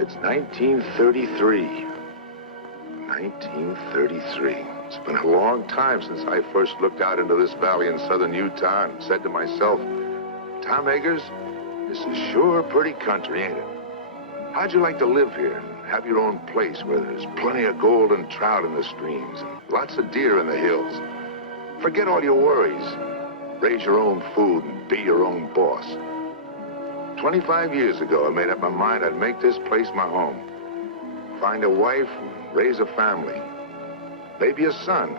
It's 1933. 1933. It's been a long time since I first looked out into this valley in southern Utah and said to myself, Tom Eggers, this is sure pretty country, ain't it? How'd you like to live here and have your own place where there's plenty of gold and trout in the streams and lots of deer in the hills? Forget all your worries. Raise your own food and be your own boss. 25 years ago, I made up my mind I'd make this place my home. Find a wife and raise a family. Maybe a son.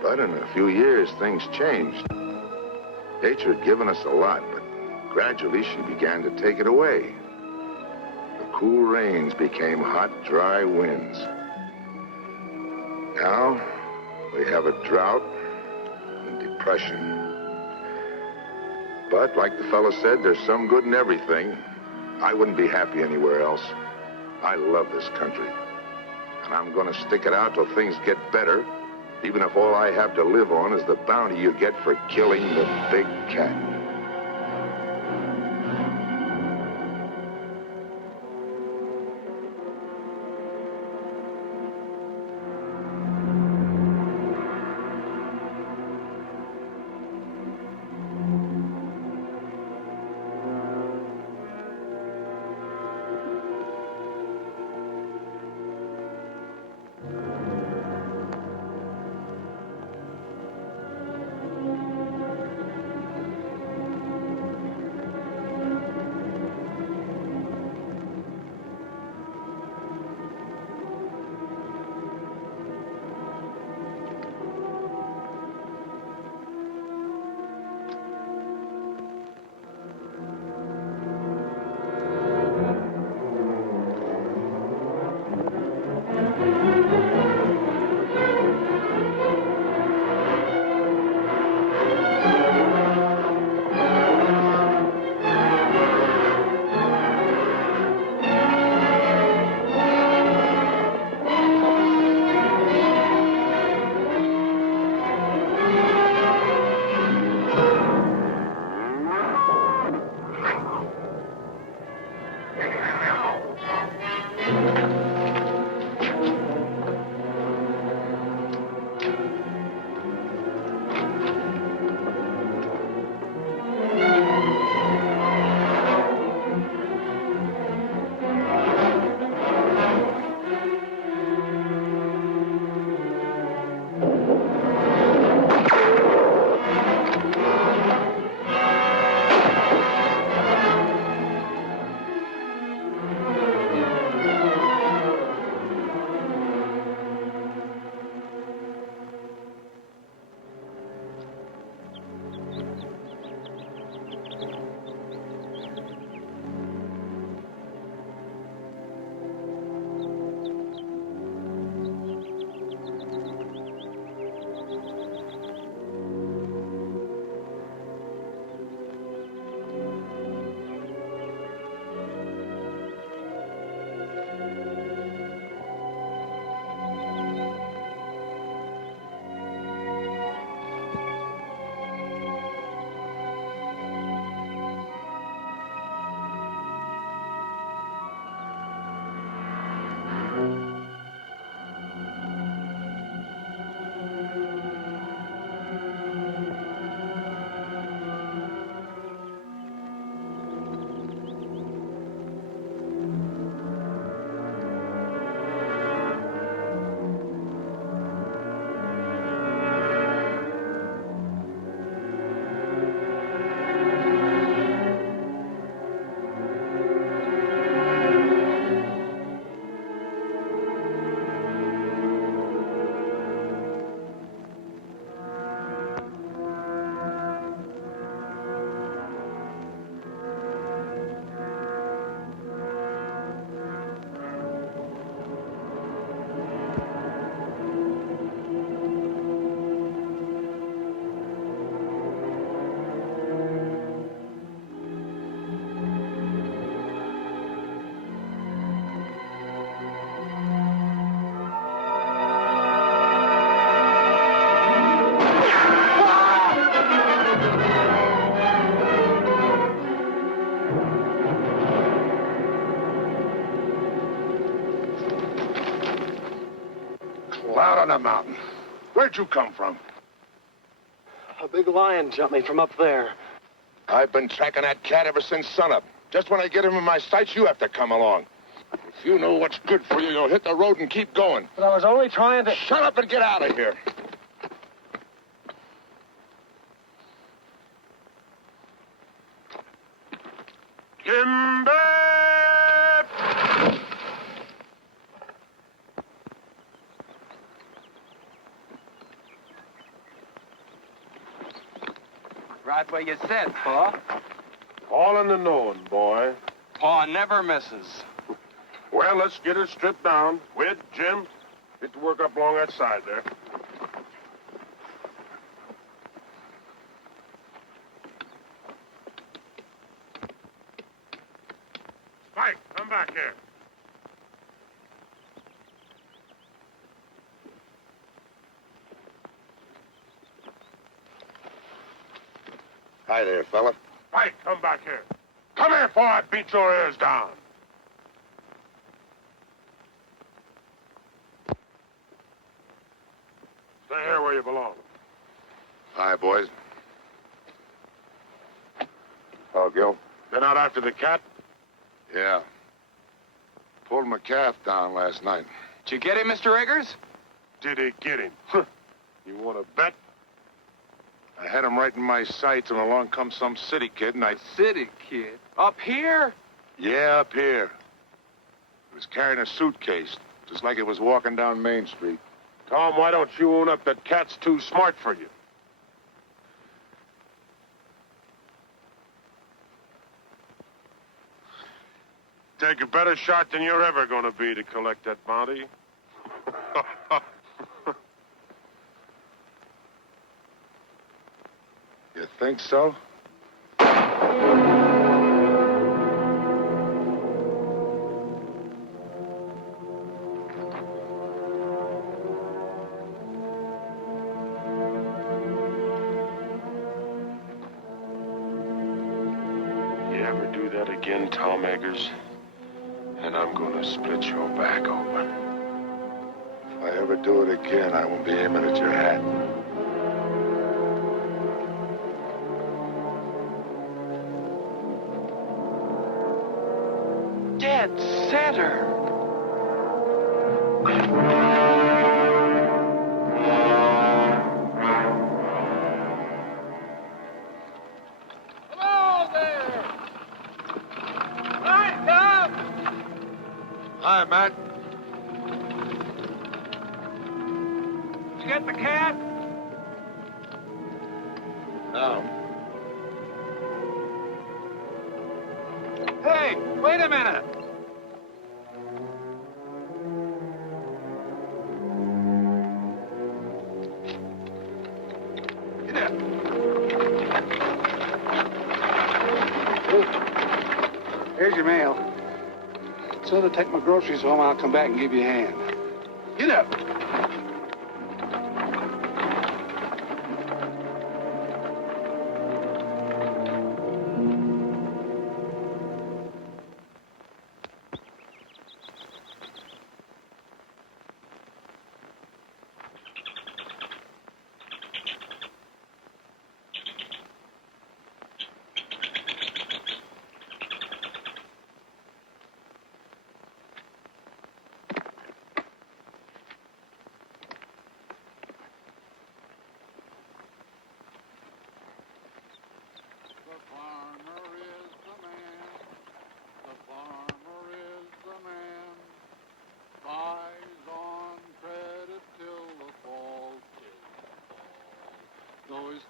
But in a few years, things changed. Nature had given us a lot, but gradually she began to take it away. The cool rains became hot, dry winds. Now, we have a drought and depression. But, like the fellow said, there's some good in everything. I wouldn't be happy anywhere else. I love this country. And I'm gonna stick it out till things get better, even if all I have to live on is the bounty you get for killing the big cat. out on the mountain. Where'd you come from? A big lion jumped me from up there. I've been tracking that cat ever since sunup. Just when I get him in my sights, you have to come along. If you know what's good for you, you'll hit the road and keep going. But I was only trying to... Shut up and get out of here. Kimber! Right where you said, Pa. All in the knowing, boy. Pa never misses. Well, let's get her stripped down. Whit, Jim, get to work up along that side there. Spike, come back here. Hi there, fella. Spike, come back here. Come here before I beat your ears down. Stay here where you belong. Hi, boys. Oh, Gil? Been out after the cat? Yeah. Pulled my calf down last night. Did you get him, Mr. Eggers? Did he get him? You want to bet? I had him right in my sights, and along comes some city kid, and I... City kid? Up here? Yeah, up here. He was carrying a suitcase, just like it was walking down Main Street. Tom, why don't you own up that cat's too smart for you? Take a better shot than you're ever going to be to collect that bounty. You think so? You ever do that again, Tom Eggers, and I'm gonna split your back open. If I ever do it again, I won't be aiming at your hat. Dead center. Hello there! Hi, Tom! Hi, Matt. Did you get the cat? No. Hey, wait a minute! Here's your mail. So to take my groceries home, I'll come back and give you a hand. Get up.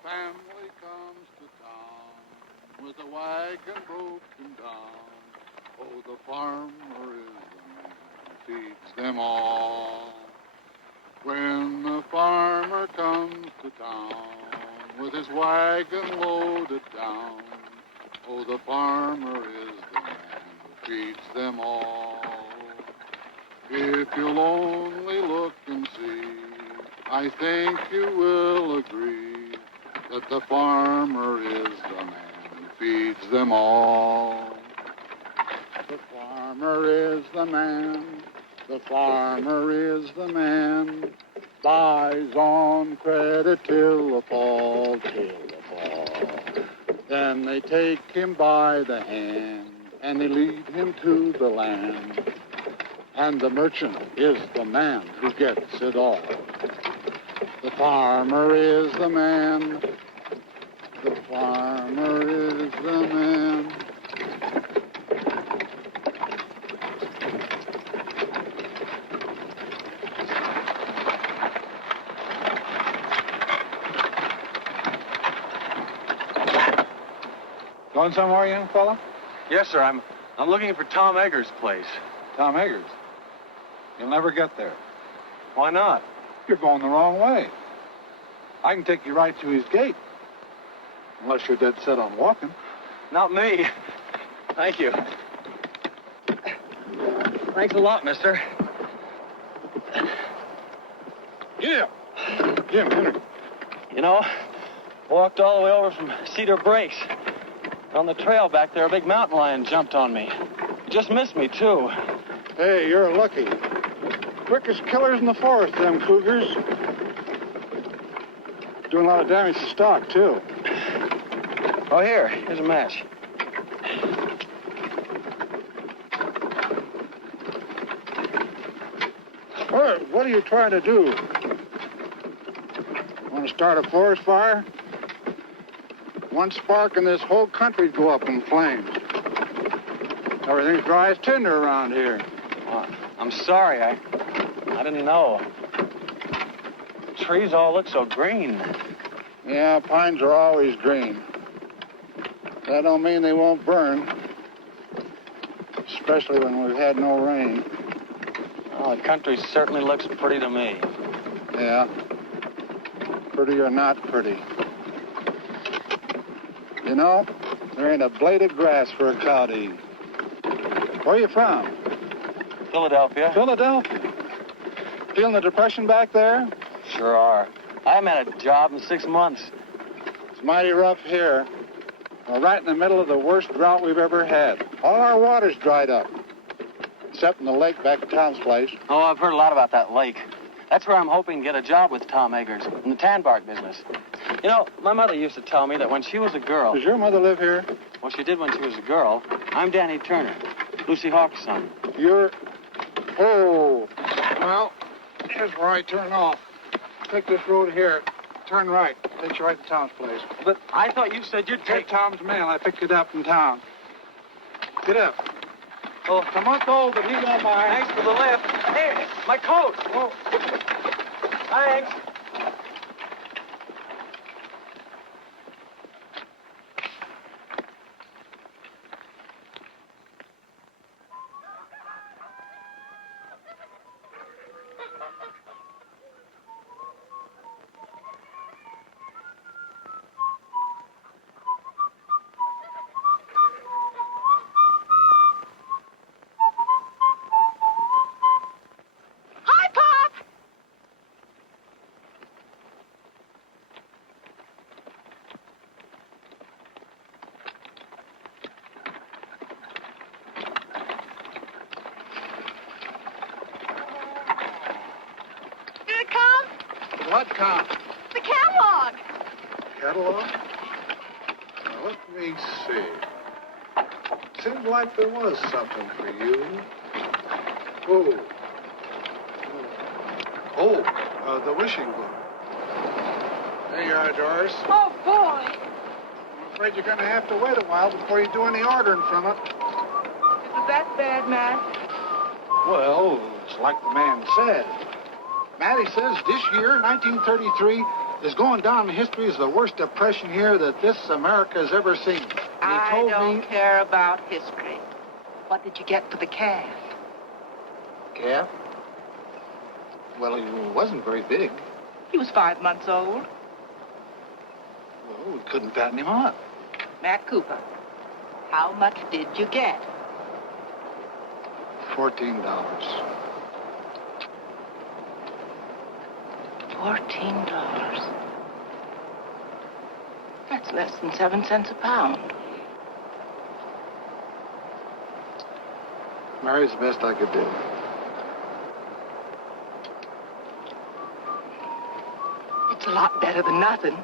Family comes to town with a wagon broken down. Oh, the farmer is the man who feeds them all. When the farmer comes to town with his wagon loaded down, oh, the farmer is the man who feeds them all. If you'll only look and see, I think you will agree that the farmer is the man who feeds them all. The farmer is the man, the farmer is the man Buys on credit till the fall, till the fall. Then they take him by the hand, and they lead him to the land. And the merchant is the man who gets it all. The farmer is the man. The farmer is the man. Going somewhere, young fella? Yes, sir. I'm looking for Tom Eggers' place. Tom Eggers. You'll never get there. Why not? You're going the wrong way. I can take you right to his gate. Unless you're dead set on walking. Not me. Thank you. Thanks a lot, mister. Jim! Jim, Henry. You know, walked all the way over from Cedar Breaks. On the trail back there, a big mountain lion jumped on me. He just missed me, too. Hey, you're lucky. Quickest killers in the forest, them cougars. Doing a lot of damage to stock, too. Oh, here's a match. What are you trying to do? Want to start a forest fire? One spark and this whole country'd go up in flames. Everything's dry as tinder around here. Well, I'm sorry. I didn't know. The trees all look so green. Yeah, pines are always green. That don't mean they won't burn. Especially when we've had no rain. Oh, the country certainly looks pretty to me. Yeah. Pretty or not pretty. You know, there ain't a blade of grass for a cow to eat. Where are you from? Philadelphia? Philadelphia. Feeling the depression back there? Sure are. I haven't had a job in 6 months. It's mighty rough here. We're right in the middle of the worst drought we've ever had. All our water's dried up. Except in the lake back at Tom's place. Oh, I've heard a lot about that lake. That's where I'm hoping to get a job with Tom Eggers in the tan bark business. You know, my mother used to tell me that when she was a girl... Does your mother live here? Well, she did when she was a girl. I'm Danny Turner, Lucy Hawk's son. You're... Oh. Well, here's where I turn off. Take this road here. Turn right. Takes you right to Tom's place. But I thought you said you'd Take take... Tom's mail. I picked it up in town. Get up. Oh, It's a month old, but he won't mind. thanks for the lift. Hey, my coat. Oh. Thanks. Hi, Pop! Did it come? What count? The catalog. Catalog? Now, let me see. Seems like there was something for you. Oh. Oh, the wishing book. There you are, Doris. Oh, boy. I'm afraid you're going to have to wait a while before you do any ordering from it. Is it that bad, Matt? Well, it's like the man said. Matty says this year, 1933, is going down in history as the worst depression year that this America has ever seen. And I he told don't me... care about history. What did you get for the calf? Calf? Well, he wasn't very big. He was 5 months old. Well, we couldn't fatten him up. Matt Cooper, how much did you get? $14. $14. That's less than 7 cents a pound. Mary's the best I could do. a lot better than nothing.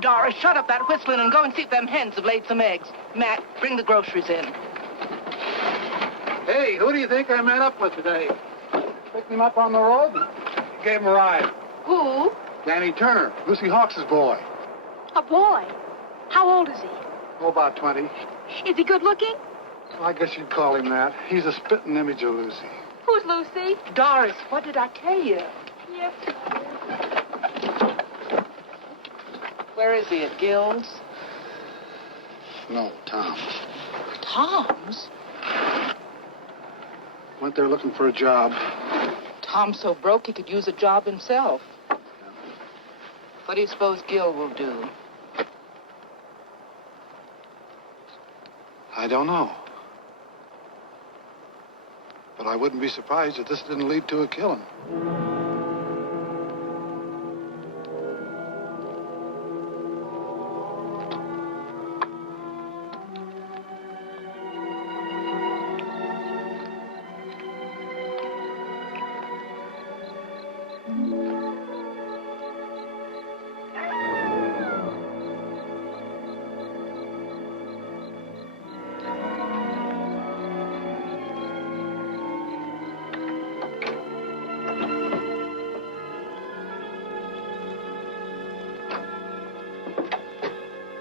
Doris, shut up that whistling and go and see if them hens have laid some eggs. Matt, bring the groceries in. Hey, who do you think I met up with today? Picked him up on the road and gave him a ride. Who? Danny Turner, Lucy Hawks' boy. A boy. How old is he? Oh, about 20. Is he good looking? Well, I guess you'd call him that. He's a spitting image of Lucy. Who's Lucy? Doris, what did I tell you? Yes. Where is he, at Gill's? No, Tom. Tom's? Went there looking for a job. Tom's so broke he could use a job himself. What do you suppose Gill will do? I don't know. But I wouldn't be surprised if this didn't lead to a killing.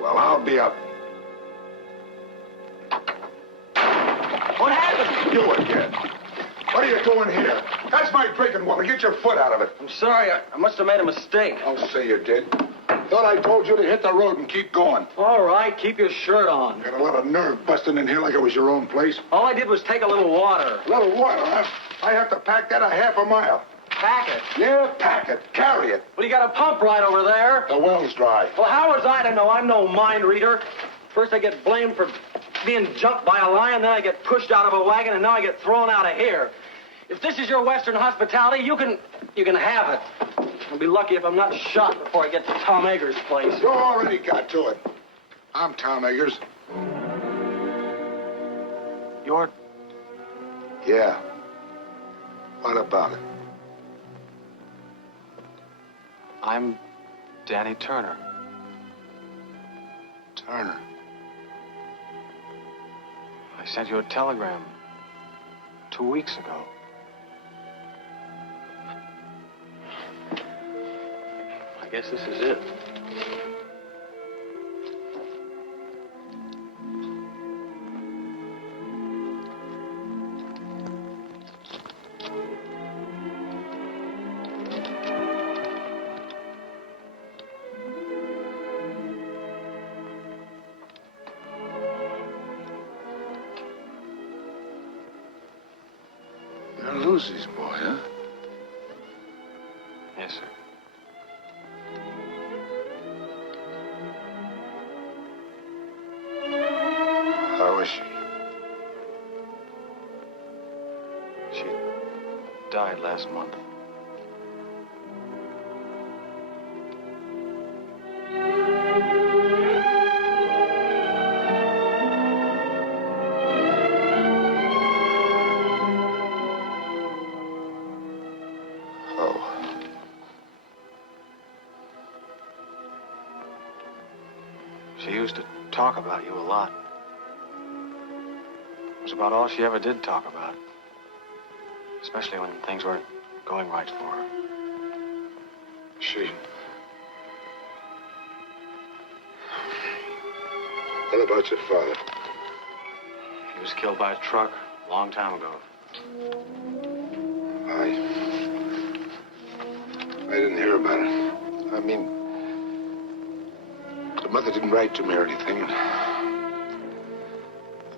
Well, I'll be up. What happened? You again. What are you doing here? That's my drinking water. Get your foot out of it. I'm sorry. I must have made a mistake. I'll say you did. Thought I told you to hit the road and keep going. All right, keep your shirt on. Got a lot of nerve busting in here like it was your own place. All I did was take a little water. A little water, huh? I have to pack that a half a mile. Pack it. Yeah, pack it. Carry it. Well, you got a pump right over there. The well's dry. Well, how was I to know? I'm no mind reader. First I get blamed for being jumped by a lion, then I get pushed out of a wagon, and now I get thrown out of here. If this is your Western hospitality, you can have it. I'll be lucky if I'm not shot before I get to Tom Eggers' place. You already got to it. I'm Tom Eggers. You're... Yeah. What about it? I'm Danny Turner. Turner. I sent you a telegram 2 weeks ago. I guess this is it. You're Lucy's boy, huh? Yes, sir. How is she? She died last month. Oh. She used to talk about you a lot. It was about all she ever did talk about. Especially when things weren't going right for her. She... What about your father? He was killed by a truck a long time ago. I didn't hear about it. I mean, the mother didn't write to me or anything.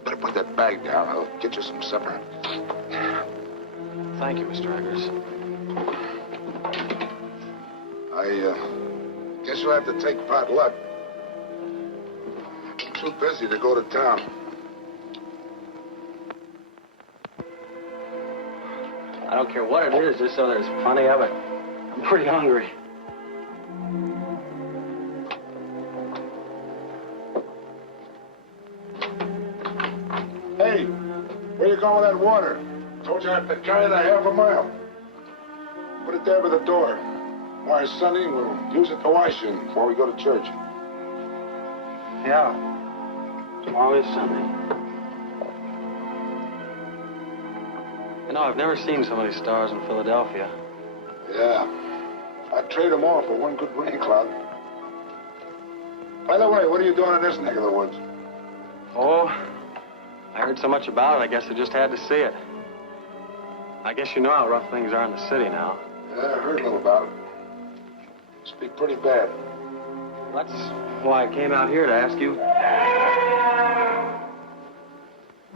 Better put that bag down. I'll get you some supper. Thank you, Mr. Eggers. I guess you'll have to take pot luck. I'm too busy to go to town. I don't care what it is, just so there's plenty of it. I'm pretty hungry. Hey, where you going with that water? Told you I have to carry that half a mile. Put it there by the door. Tomorrow's Sunday, we'll use it to wash in before we go to church. Yeah. Tomorrow is Sunday. You know, I've never seen so many stars in Philadelphia. Yeah. I'd trade them all for one good rain cloud. By the way, what are you doing in this neck of the woods? Oh, I heard so much about it, I guess I just had to see it. I guess you know how rough things are in the city now. Yeah, I heard a little about it. Must be pretty bad. That's why I came out here to ask you.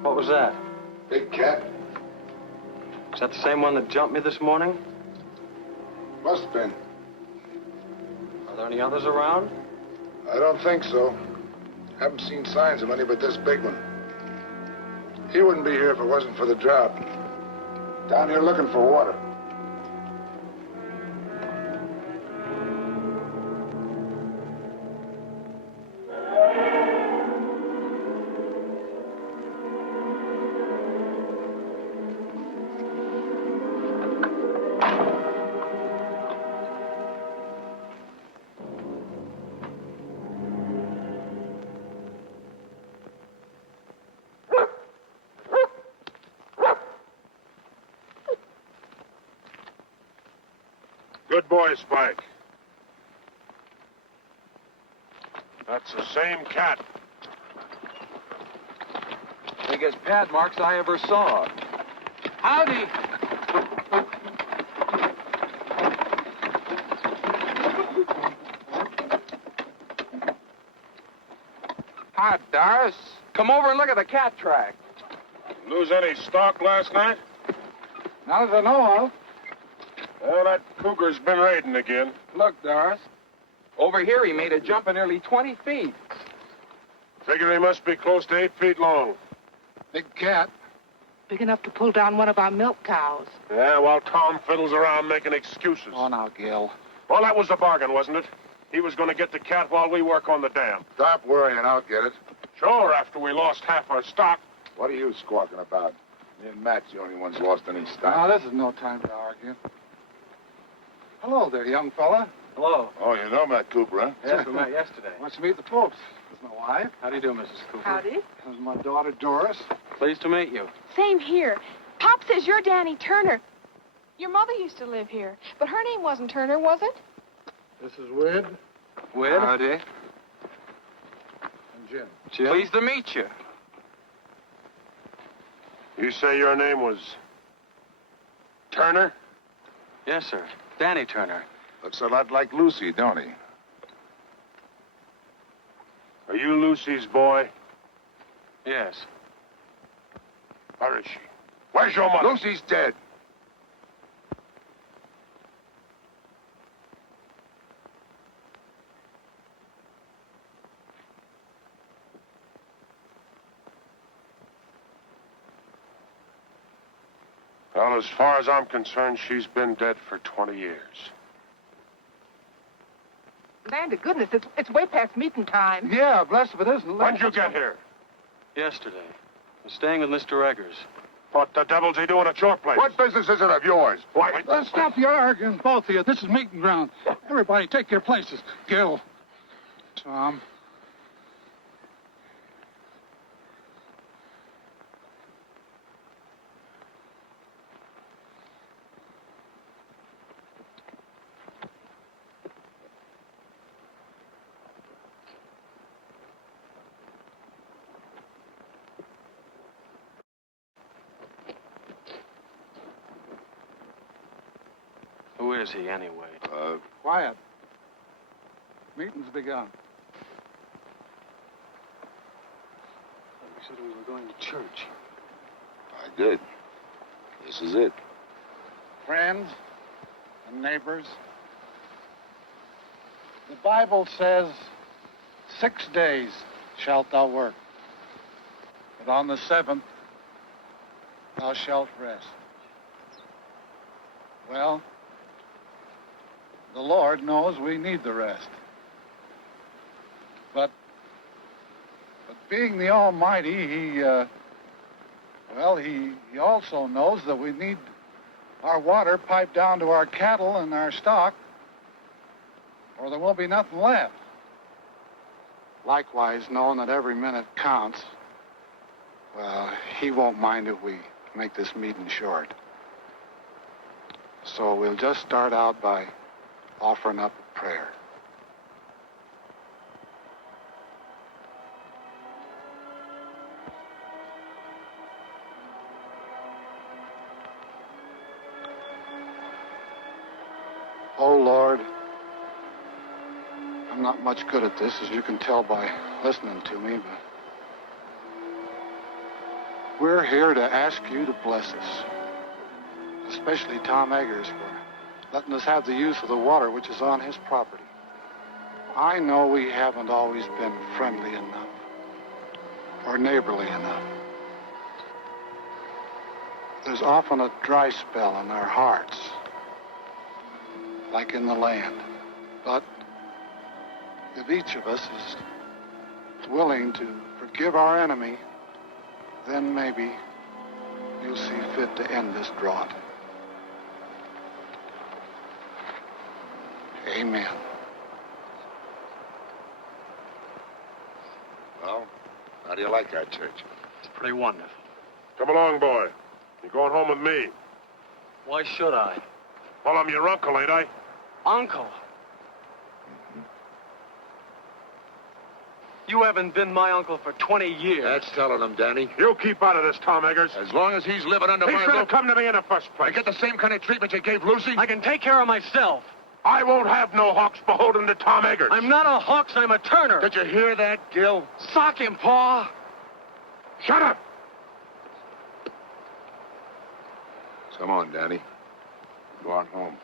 What was that? Big cat? Is that the same one that jumped me this morning? Must have been. Are there any others around? I don't think so. Haven't seen signs of any but this big one. He wouldn't be here if it wasn't for the drought. Down here looking for water. Good boy, Spike. That's the same cat. Biggest pad marks I ever saw. Howdy. Hi, Doris. Come over and look at the cat track. Lose any stock last night? Not as I know of. Well, that cougar's been raiding again. Look, Doris. Over here, he made a jump of nearly 20 feet. Figure he must be close to 8 feet long. Big cat. Big enough to pull down one of our milk cows. Yeah, while Tom fiddles around making excuses. Oh, now, Gil. Well, that was the bargain, wasn't it? He was going to get the cat while we work on the dam. Stop worrying, I'll get it. Sure, after we lost half our stock. What are you squawking about? Me and Matt's the only ones lost any Now, stock. this is no time to argue. Hello there, young fella. Hello. Oh, you know Matt Cooper, huh? Yes, we met yesterday. Wants to meet the folks. This is my wife. How do you do, Mrs. Cooper? Howdy. This is my daughter, Doris. Pleased to meet you. Same here. Pop says you're Danny Turner. Your mother used to live here, but her name wasn't Turner, was it? This is Wid Wid? Howdy. and Jim. Jim? Pleased to meet you. You say your name was Turner? Yes, sir. Danny Turner. Looks a lot like Lucy, don't he? Are you Lucy's boy? Yes. Where is she? Where's your mother? Lucy's dead. Well, as far as I'm concerned, she's been dead for 20 years. Land of goodness, it's way past meeting time. Yeah, bless if it isn't. When'd you get here? Yesterday. I'm staying with Mr. Eggers. What the devil's he doing at your place? What business is it of yours? Why? Let's stop your arguing, both of you. This is meeting ground. Everybody take your places. Gil. Tom. Who is he, anyway? Quiet. Meeting's begun. You said we were going to church. I did. This is it. Friends and neighbors, the Bible says, 6 days shalt thou work, but on the 7th thou shalt rest. Well, the Lord knows we need the rest. But being the Almighty, He also knows that we need our water piped down to our cattle and our stock or there won't be nothing left. Likewise, knowing that every minute counts, well, he won't mind if we make this meeting short. So we'll just start out by offering up a prayer. Oh, Lord, I'm not much good at this, as you can tell by listening to me, but we're here to ask you to bless us, especially Tom Eggers for letting us have the use of the water which is on his property. I know we haven't always been friendly enough or neighborly enough. There's often a dry spell in our hearts, like in the land. But if each of us is willing to forgive our enemy, then maybe you'll see fit to end this drought. Amen. Well, how do you like our church? It's pretty wonderful. Come along, boy. You're going home with me. Why should I? Well, I'm your uncle, ain't I? Uncle? You haven't been my uncle for 20 years. That's telling him, Danny. You keep out of this, Tom Eggers. As long as he's living under He my should have roof, come to me in the first I place. get the same kind of treatment you gave Lucy. I can take care of myself. I won't have no hawks beholden to Tom Eggers. I'm not a Hawks, I'm a Turner. Did you hear that, Gil? Sock him, Pa. Shut up! Come on, Danny. Go on home.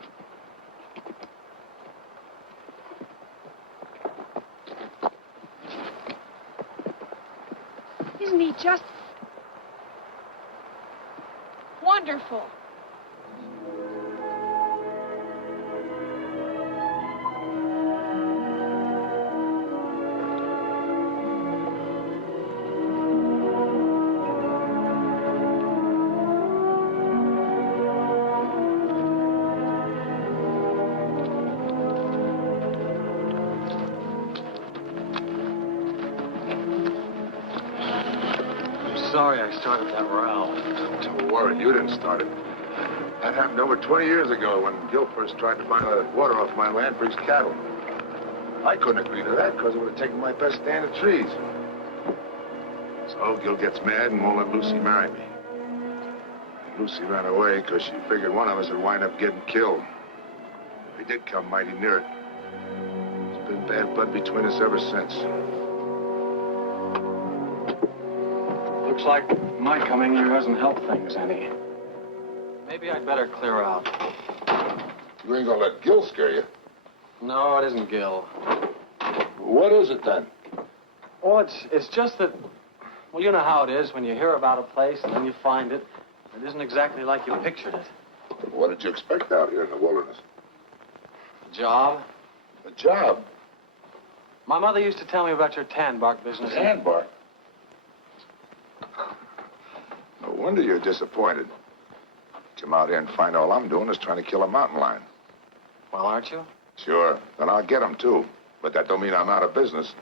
Isn't he just wonderful? Sorry I started that row. Don't worry, you didn't start it. That happened over 20 years ago when Gil first tried to buy the water off my land for his cattle. I couldn't agree to that because it would have taken my best stand of trees. So Gil gets mad and won't let Lucy marry me. And Lucy ran away because she figured one of us would wind up getting killed. We did come mighty near it. There's been bad blood between us ever since. Looks like my coming here hasn't helped things any. Maybe I'd better clear out. You ain't gonna let Gil scare you. No, it isn't Gil. What is it then? Oh, it's just that, well, you know how it is when you hear about a place and then you find it. It isn't exactly like you pictured it. What did you expect out here in the wilderness? A job? A job? My mother used to tell me about your tan bark business. Tan bark? No wonder you're disappointed. Come out here and find all I'm doing is trying to kill a mountain lion. Well, aren't you? Sure, and I'll get him too. But that don't mean I'm out of business.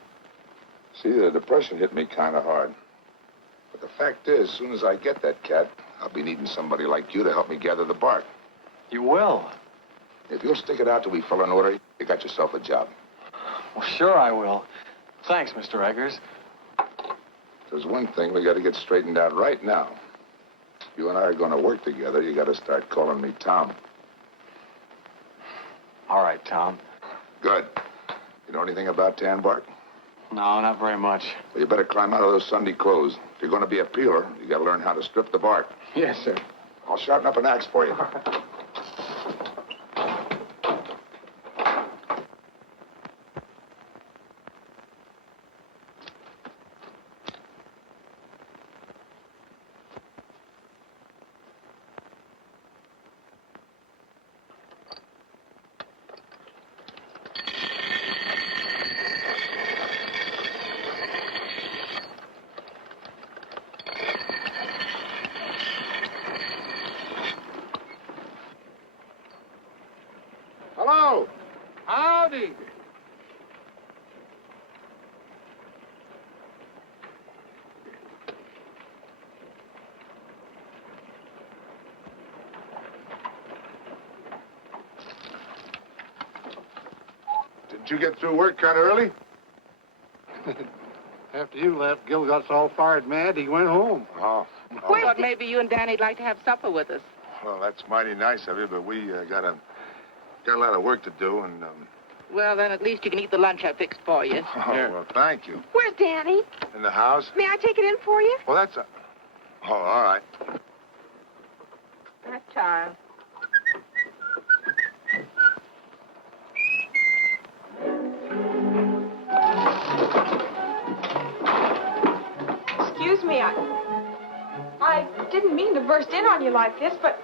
See, the depression hit me kind of hard. But the fact is, as soon as I get that cat, I'll be needing somebody like you to help me gather the bark. You will? If you'll stick it out till we fill an order, you got yourself a job. Well, sure I will. Thanks, Mr. Eggers. There's one thing we got to get straightened out right now. If you and I are going to work together, you got to start calling me Tom. All right, Tom. Good. You know anything about tan bark? No, not very much. Well, you better climb out of those Sunday clothes. If you're going to be a peeler, you got to learn how to strip the bark. Yes, sir. I'll sharpen up an axe for you. you get through work kind of early? After you left, Gil got so fired mad, he went home. Oh. I thought maybe you and Danny'd like to have supper with us. Well, that's mighty nice of you, but we got a lot of work to do, and Well, then at least you can eat the lunch I fixed for you. Oh, well, thank you. Where's Danny? In the house? May I take it in for you? Well, that's Oh, all right. That time. Excuse me, I didn't mean to burst in on you like this, but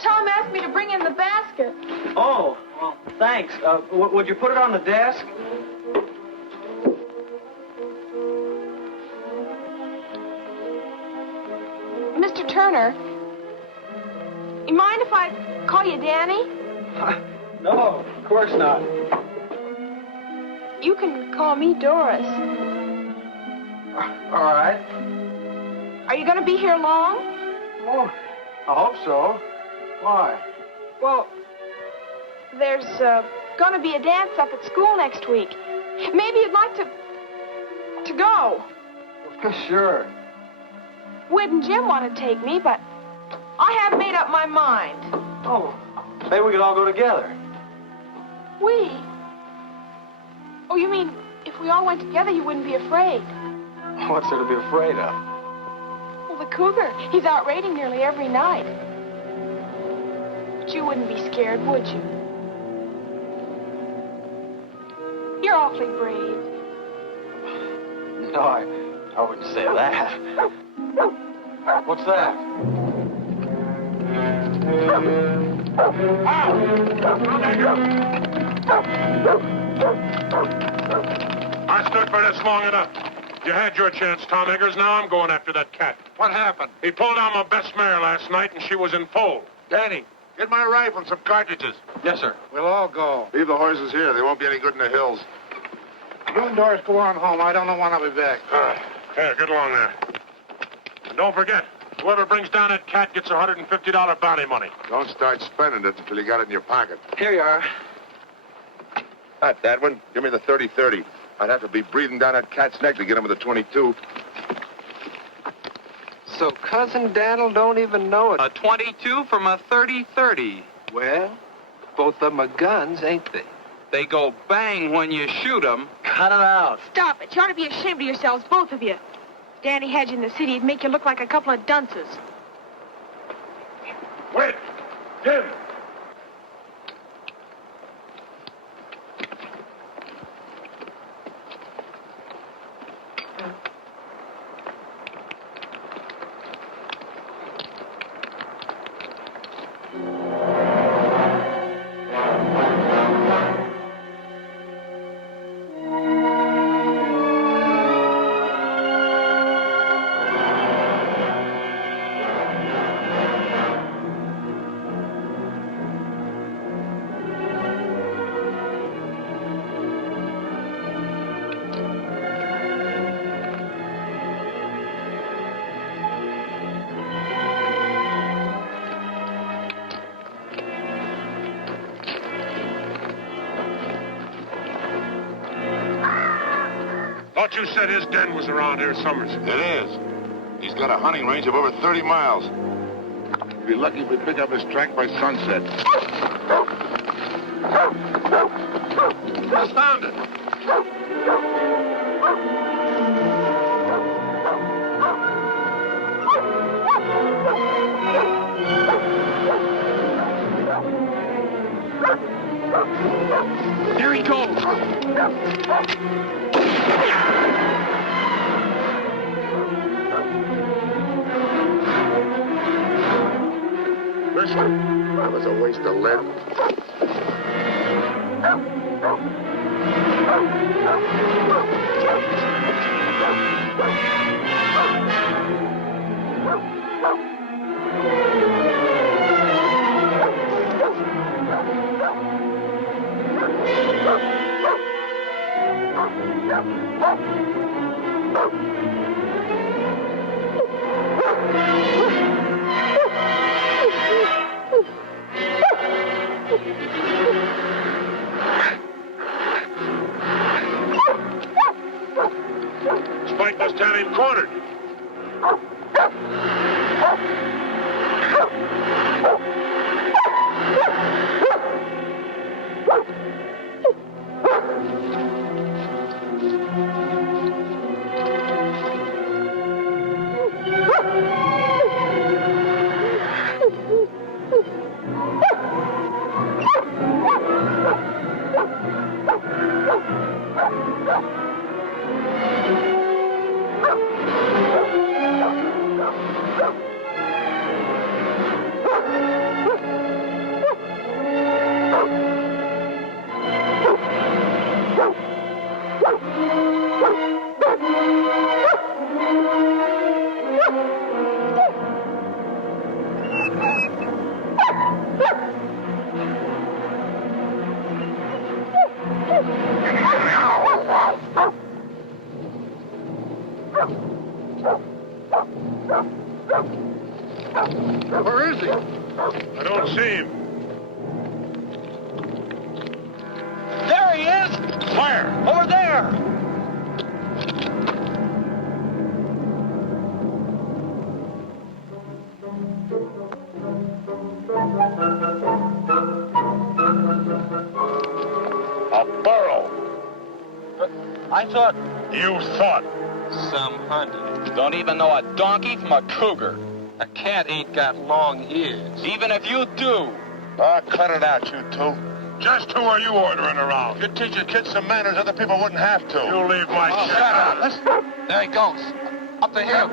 Tom asked me to bring in the basket. Oh, well, thanks. Would you put it on the desk? Mr. Turner, you mind if I call you Danny? No, of course not. You can call me Doris. All right. Are you going to be here long? Oh, I hope so. Why? Well, there's going to be a dance up at school next week. Maybe you'd like to go. Sure. Wade and Jim want to take me, but I haven't made up my mind. Oh, maybe we could all go together. We? Oh, you mean if we all went together, you wouldn't be afraid? What's there to be afraid of? Well, the cougar, he's out raiding nearly every night. But you wouldn't be scared, would you? You're awfully brave. No, I wouldn't say that. What's that? I stood for this long enough. You had your chance, Tom Eggers. Now I'm going after that cat. What happened? He pulled down my best mare last night, and she was in foal. Danny, Get my rifle and some cartridges. Yes, sir. we'll all go. Leave the horses here. They won't be any good in the hills. You and Doris go on home. I don't know when I'll be back. Here, get along there. And don't forget, whoever brings down that cat gets a $150 bounty money. Don't start spending it until you got it in your pocket. Here you are. Not that one. Give me the 30-30. I'd have to be breathing down that cat's neck to get him with a 22. So Cousin Daniel don't even know it. A 22 from a 30-30. Well, both of them are guns, ain't they? They go bang when you shoot them. Cut it out. Stop it. You ought to be ashamed of yourselves, both of you. Danny had you in the city. It'd make you look like a couple of dunces. Wait! Jim! Thought you said his den was around here, Summers. It is. He's got a hunting range of over 30 miles. We'll be lucky if we pick up his track by sunset. Found it. There he goes. Listen, that was a waste of lead. got him cornered. Where is he? I don't see him. There he is! Where? Over there! A burro. But I thought... You thought. Some hunting. Don't even know a donkey from a cougar. A cat ain't got long ears. Even if you do. Ah, cut it out, you two. Just who are you ordering around? You teach your kids some manners other people wouldn't have to. You leave my shit out of it. There he goes. Up the hill.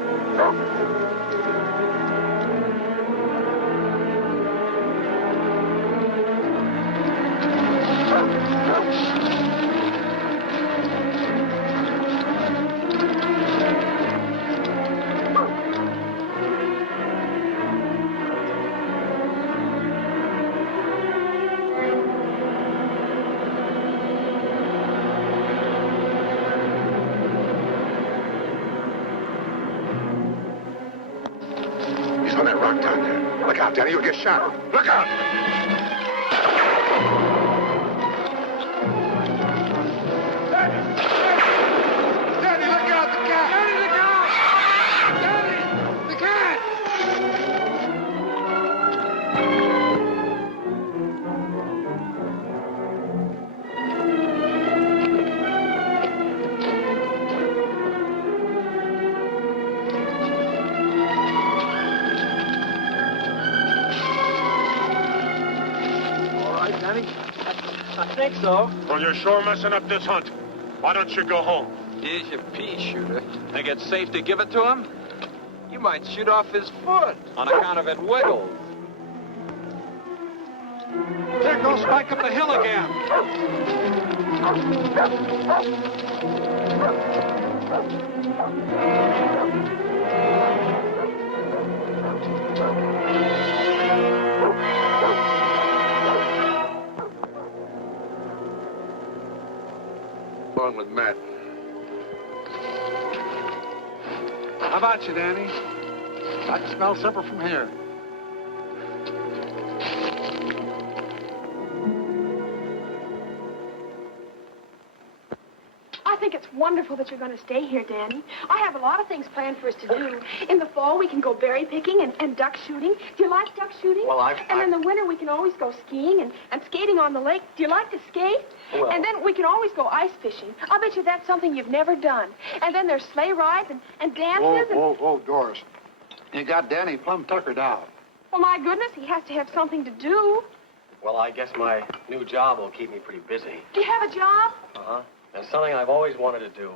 He's on that rock down there. Look out, Danny, you'll get shot. Look out! Danny, look out, the cat! Danny, look out! Danny, the cat! All right, Danny. I think so. Well, you're sure messing up this hunt. Why don't you go home? Here's your pea shooter. Think it's safe to give it to him? You might shoot off his foot. On account of it wiggles. There goes Spike up the hill again. Along with Matt. How about you, Danny? I can smell supper from here. I think it's wonderful that you're going to stay here, Danny. I have a lot of things planned for us to do. In the fall, we can go berry picking and duck shooting. Do you like duck shooting? Well, And in the winter, we can always go skiing and skating on the lake. Do you like to skate? Well- And then we can always go ice fishing. I'll bet you that's something you've never done. And then there's sleigh rides and dances. Whoa, Doris. You got Danny plumb tuckered out. Well, my goodness, he has to have something to do. Well, I guess my new job will keep me pretty busy. Do you have a job? Uh-huh. It's something I've always wanted to do.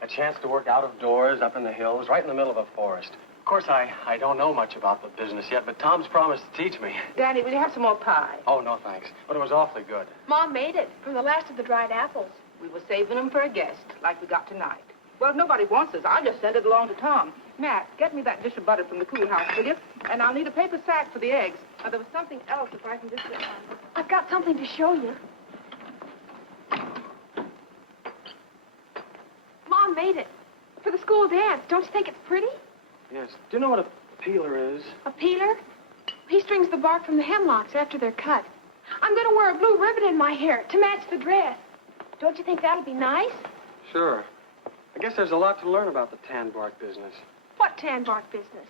A chance to work out of doors, up in the hills, right in the middle of a forest. Of course, I don't know much about the business yet, but Tom's promised to teach me. Danny, will you have some more pie? Oh, no, thanks. But it was awfully good. Mom made it from the last of the dried apples. We were saving them for a guest, like we got tonight. Well, if nobody wants us, I'll just send it along to Tom. Matt, get me that dish of butter from the cool house, will you? And I'll need a paper sack for the eggs. Now, there was something else if I can just get one. I've got something to show you. Mom made it for the school dance. Don't you think it's pretty? Yes. Do you know what a peeler is? A peeler? He strings the bark from the hemlocks after they're cut. I'm going to wear a blue ribbon in my hair to match the dress. Don't you think that'll be nice? Sure. I guess there's a lot to learn about the tan bark business. What tan bark business?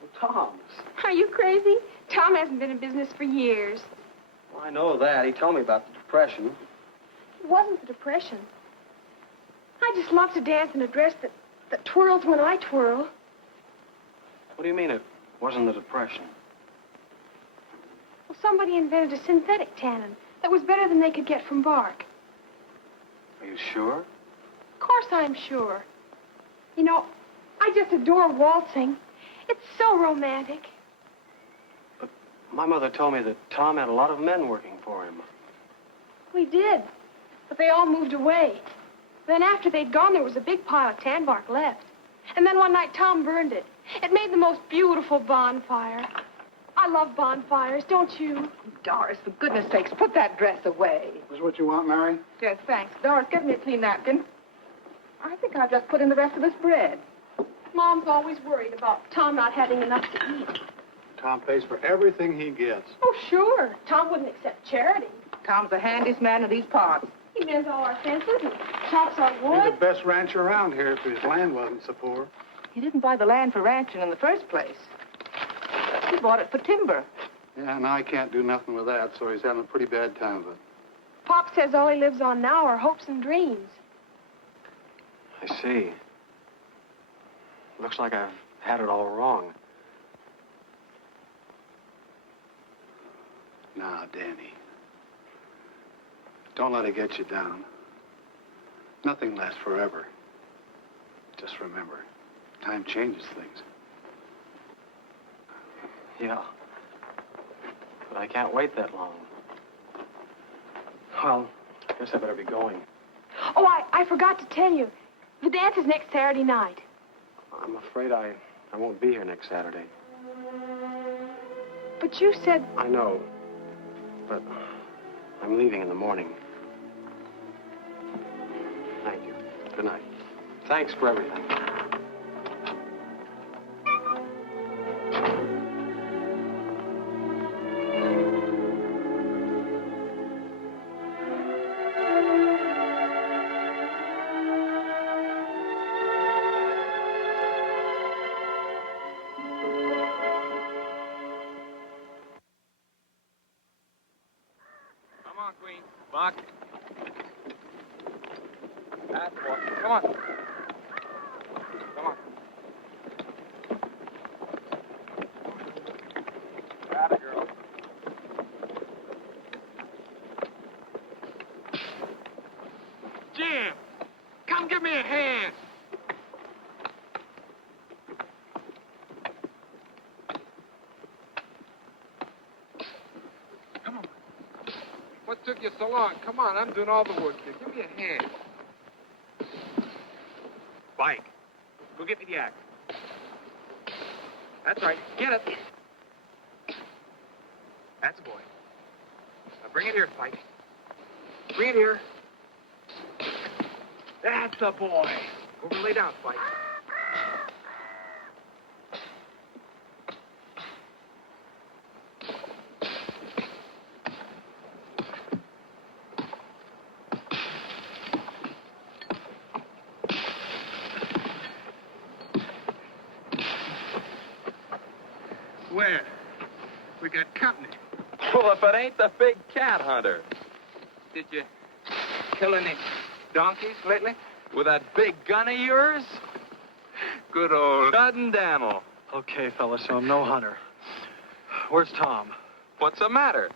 Well, Tom's. Are you crazy? Tom hasn't been in business for years. Well, I know that. He told me about the Depression. It wasn't the Depression. I just love to dance in a dress that twirls when I twirl. What do you mean it wasn't the Depression? Well, somebody invented a synthetic tannin that was better than they could get from bark. Are you sure? Of course I'm sure. You know, I just adore waltzing. It's so romantic. But my mother told me that Tom had a lot of men working for him. We did, but they all moved away. Then after they'd gone, there was a big pile of tan bark left. And then one night, Tom burned it. It made the most beautiful bonfire. I love bonfires, don't you? Doris, for goodness sakes, put that dress away. This what you want, Mary? Yes, thanks. Doris, get me a clean napkin. I think I'll just put in the rest of this bread. Mom's always worried about Tom not having enough to eat. Tom pays for everything he gets. Oh, sure. Tom wouldn't accept charity. Tom's the handiest man in these parts. He mends all our fences and chops our He's wood. the best rancher around here if his land wasn't so poor. He didn't buy the land for ranching in the first place. He bought it for timber. Yeah, now I can't do nothing with that, so he's having a pretty bad time of it. Pop says all he lives on now are hopes and dreams. I see. Looks like I've had it all wrong. Now, Danny, don't let it get you down. Nothing lasts forever. Just remember, time changes things. Yeah. But I can't wait that long. Well, I guess I better be going. Oh, I forgot to tell you. The dance is next Saturday night. I'm afraid I won't be here next Saturday. But you said... I know. But I'm leaving in the morning. Thank you. Good night. Thanks for everything. Come on, Queen. Buck. That boy. Come on. Come on. Got it, girl. Jim, come give me a hand. Come on. What took you so long? Come on, I'm doing all the work here. Give me a hand. Spike, go get me the axe. That's right. Get it. That's a boy. Now bring it here, Spike. Bring it here. That's a boy. Go over and lay down, Spike. Where? We got company. Well, if it ain't the big cat hunter. Did you kill any donkeys lately? With that big gun of yours? Good old Dud Daniel. Okay, fellas, so I'm no hunter. Where's Tom? What's the matter?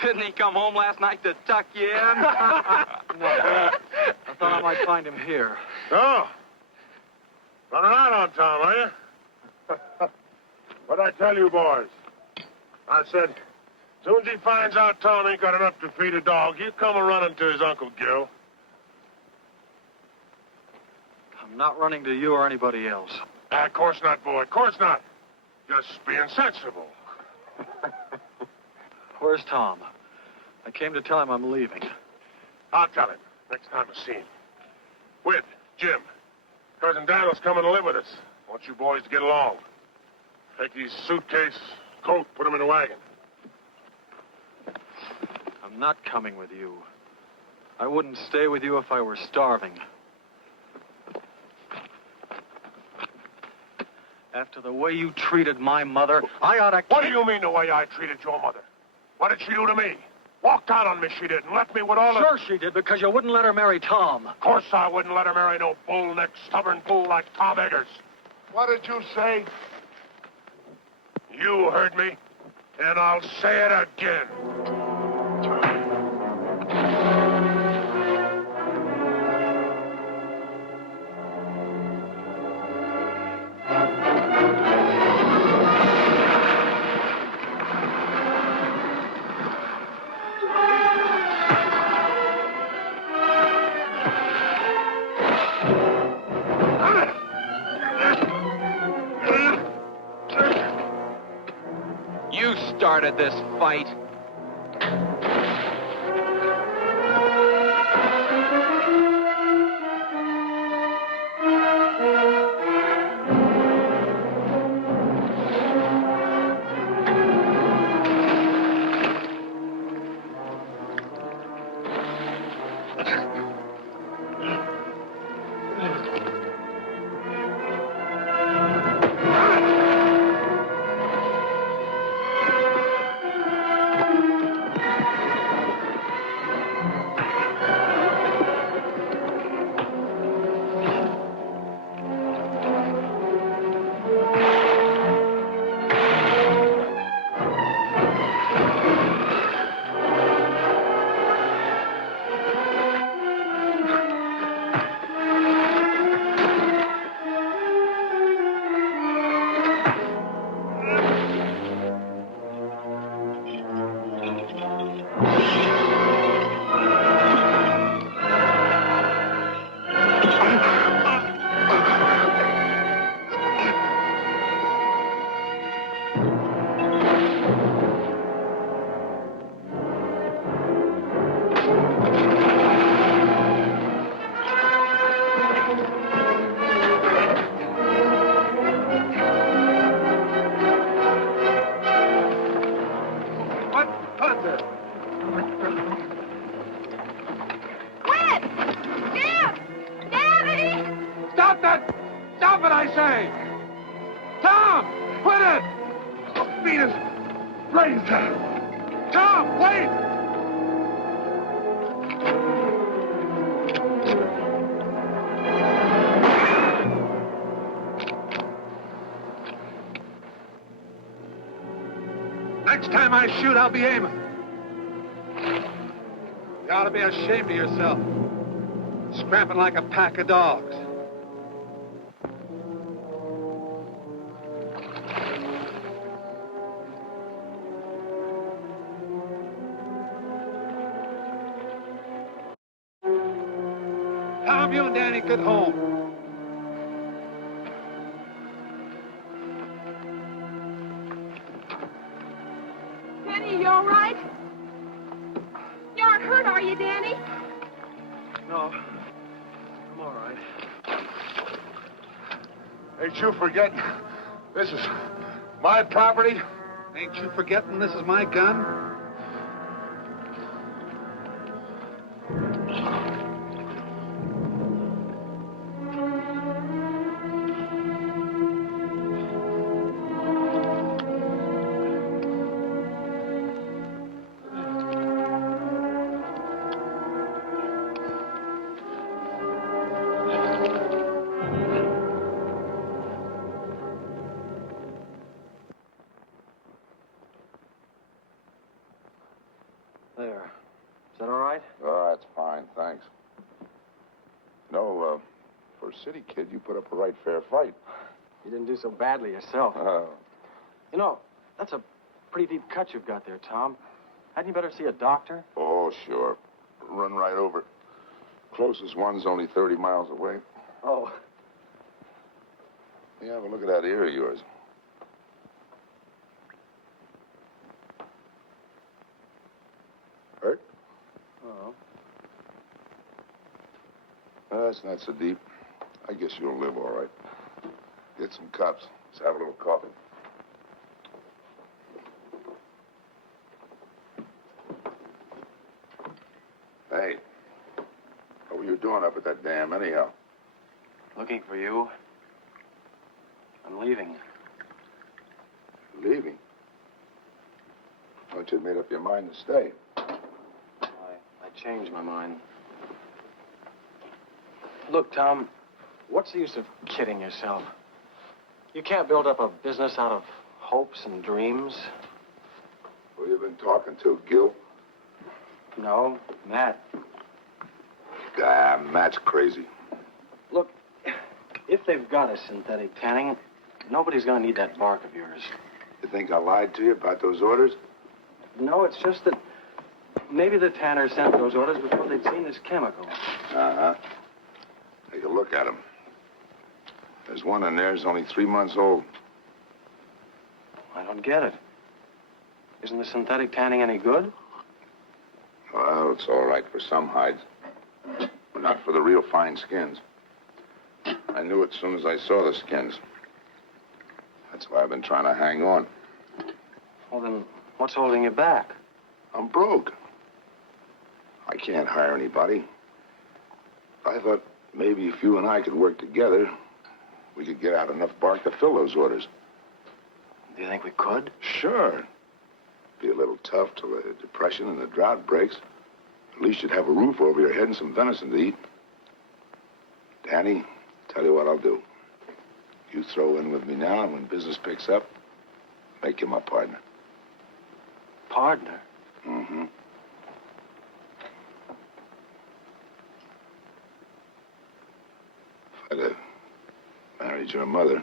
Didn't he come home last night to tuck you in? No. I thought I might find him here. Oh. Running out on Tom, are you? What'd I tell you, boys? I said, as soon as he finds out Tom ain't got enough to feed a dog, he'll come a-running to his Uncle Gil. I'm not running to you or anybody else. Of course not, boy. Of course not. Just being sensible. Where's Tom? I came to tell him I'm leaving. I'll tell him next time I see him. Whit, Jim, Cousin Daniel's coming to live with us. I want you boys to get along. Take his suitcase, coat, put him in the wagon. I'm not coming with you. I wouldn't stay with you if I were starving. After the way you treated my mother, I ought to... What do you mean the way I treated your mother? What did she do to me? Walked out on me, she did, and left me with all the... Sure she did, because you wouldn't let her marry Tom. Of course I wouldn't let her marry no bull-necked, stubborn fool like Tom Eggers. What did you say? You heard me, and I'll say it again. You started this fight. Stop that! Stop it, I say! Tom! Quit it! Oh, beat his brains out. Tom, wait! Next time I shoot, I'll be aiming. You ought to be ashamed of yourself. Scrapping like a pack of dogs. Tom, you and Danny get home. Danny, you all right? You aren't hurt, are you, Danny? No, I'm all right. Ain't you forgetting? This is my property. Ain't you forgetting this is my gun? There. Is that all right? Oh, that's fine, thanks. No, for a city kid, you put up a right fair fight. You didn't do so badly yourself. You know, that's a pretty deep cut you've got there, Tom. Hadn't you better see a doctor? Oh, sure. Run right over it. Closest one's only 30 miles away. Oh. Yeah, have a look at that ear of yours. Hurt? Oh. That's not so deep. I guess you'll live all right. Get some cups. Let's have a little coffee. Hey, what were you doing up at that dam anyhow? Looking for you. I I'm leaving. Leaving? Thought you'd made up your mind to stay. I changed my mind. Look, Tom, what's the use of kidding yourself? You can't build up a business out of hopes and dreams. Who you been talking to, Gil? No, Matt. Ah, Matt's crazy. Look, if they've got a synthetic tanning, nobody's gonna need that bark of yours. You think I lied to you about those orders? No, it's just that maybe the tanner sent those orders before they'd seen this chemical. Uh-huh. Take a look at them. There's one in there who's only 3 months old. I don't get it. Isn't the synthetic tanning any good? Well, it's all right for some hides, but not for the real fine skins. I knew it as soon as I saw the skins. That's why I've been trying to hang on. Well, then, what's holding you back? I'm broke. I can't hire anybody. I thought maybe if you and I could work together, we could get out enough bark to fill those orders. Do you think we could? Sure. Be a little tough till the depression and the drought breaks. At least you'd have a roof over your head and some venison to eat. Danny, tell you what I'll do. You throw in with me now, and when business picks up, make you my partner. Partner? Mm-hmm. If I'd have married your mother,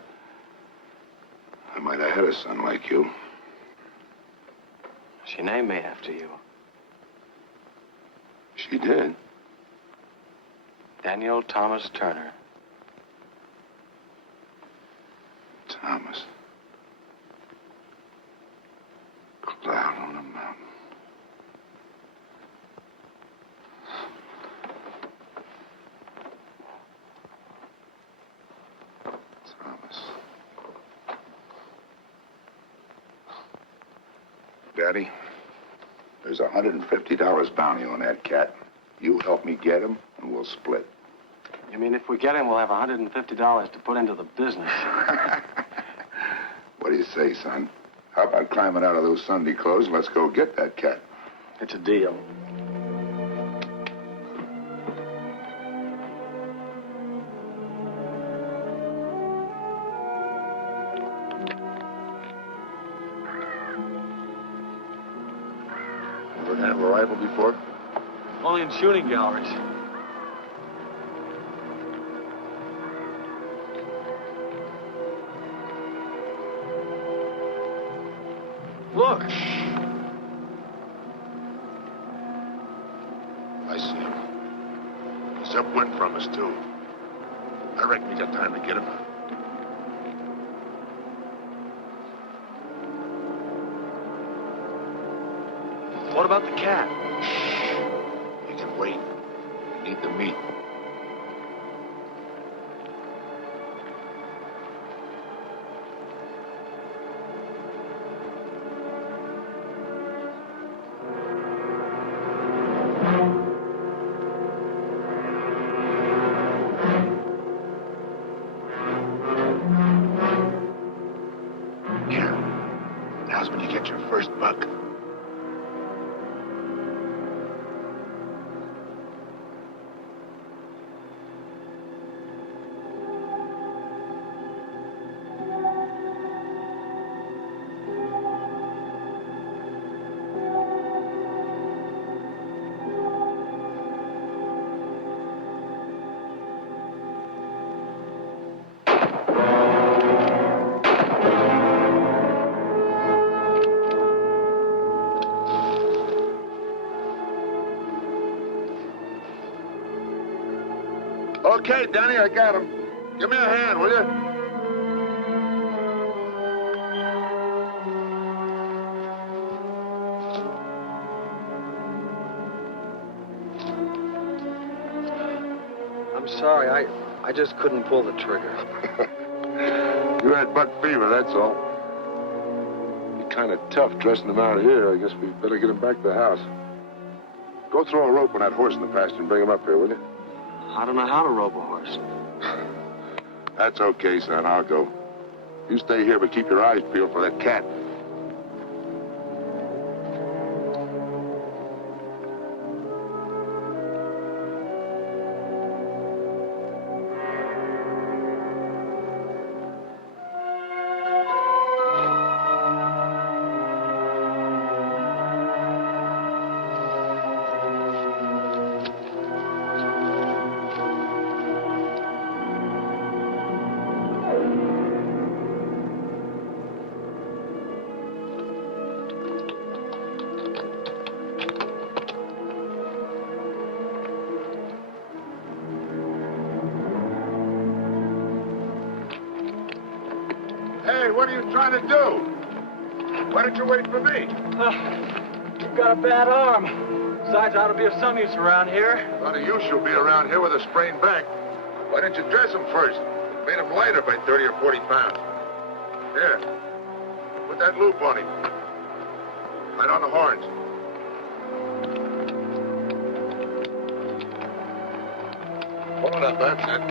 I might have had a son like you. She named me after you. She did. Daniel Thomas Turner. Thomas. Cloud on a mountain. Thomas. Daddy, there's $150 bounty on that cat. You help me get him, and we'll split. You mean if we get him, we'll have $150 to put into the business? What do you say, son? How about climbing out of those Sunday clothes and let's go get that cat? It's a deal. Ever have a rifle before? Only in shooting galleries. Look. I see him. He's upwind from us, too. I reckon we got time to get him. What about the cat? You can wait. We need the meat. Here. Now's when you get your first buck. Okay, Danny, I got him. Give me a hand, will you? I'm sorry, I just couldn't pull the trigger. You had buck fever, that's all. Be kind of tough dressing him out of here. I guess we better get him back to the house. Go throw a rope on that horse in the pasture and bring him up here, will you? I don't know how to rope a horse. That's okay, son. I'll go. You stay here, but keep your eyes peeled for that cat. Hey, what are you trying to do? Why didn't you wait for me? You've got a bad arm. Besides, I ought to be of some use around here. A lot of use you'll be around here with a sprained back. Why didn't you dress him first? Made him lighter by 30 or 40 pounds. Here, put that loop on him. Right on the horns. Pull it up, that's it.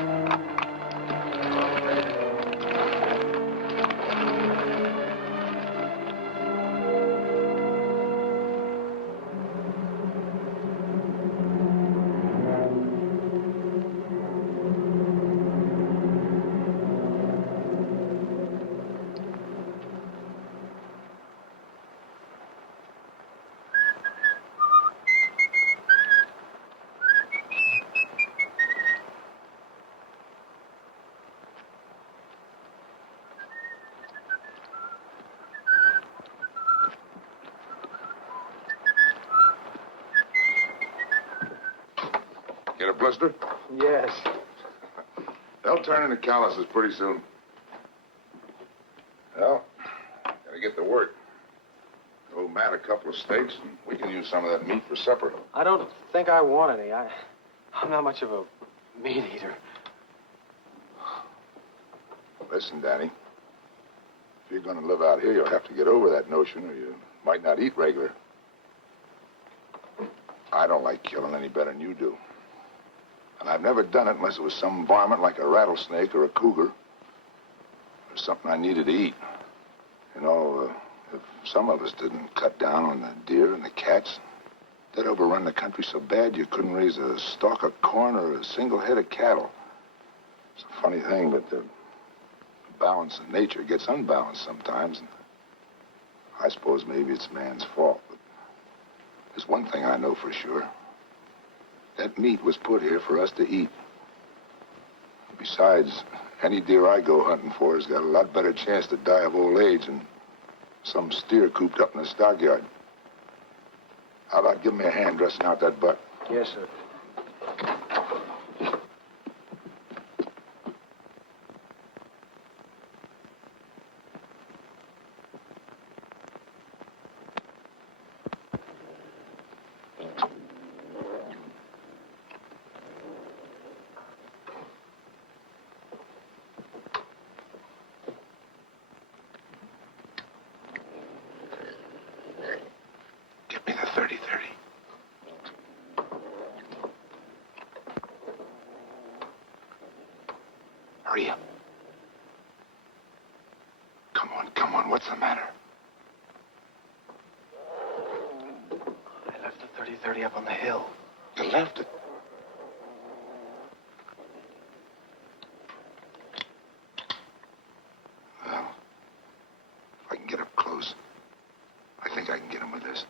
Get a blister? Yes. They'll turn into calluses pretty soon. Well, gotta get to work. Owe Matt a couple of steaks, and we can use some of that meat for supper. I don't think I want any. I'm not much of a meat eater. Listen, Danny. If you're gonna live out here, you'll have to get over that notion, or you might not eat regular. I don't like killing any better than you do. And I've never done it unless it was some varmint like a rattlesnake or a cougar. Or something I needed to eat. You know, if some of us didn't cut down on the deer and the cats, they'd overrun the country so bad you couldn't raise a stalk of corn or a single head of cattle. It's a funny thing, but the balance in nature gets unbalanced sometimes. And I suppose maybe it's man's fault, but there's one thing I know for sure. That meat was put here for us to eat. Besides, any deer I go hunting for has got a lot better chance to die of old age than some steer cooped up in the stockyard. How about giving me a hand dressing out that butt? Yes, sir. Give me the 30-30. Hurry up. Come on, what's the matter? I left the 30-30 up on the hill. You left it. Well, if I can get up close, I think I can get him with this.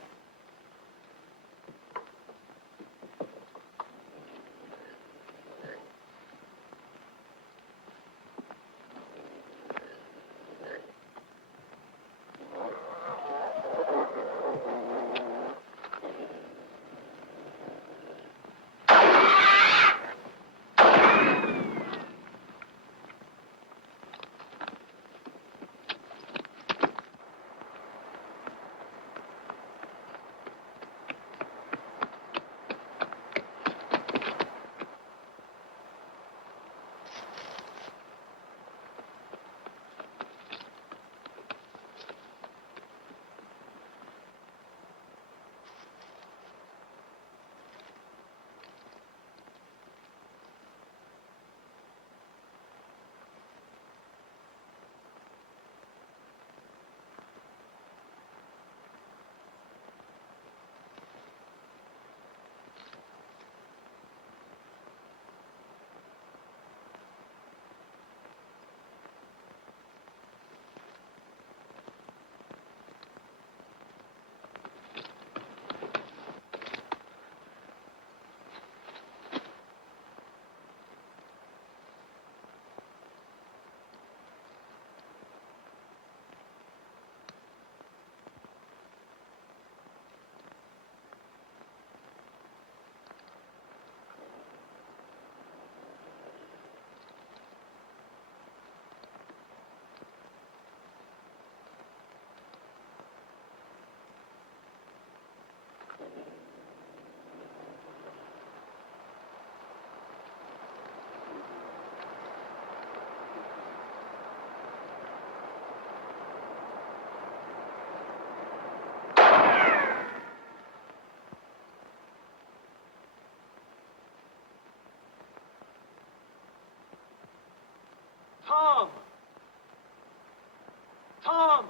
Tom!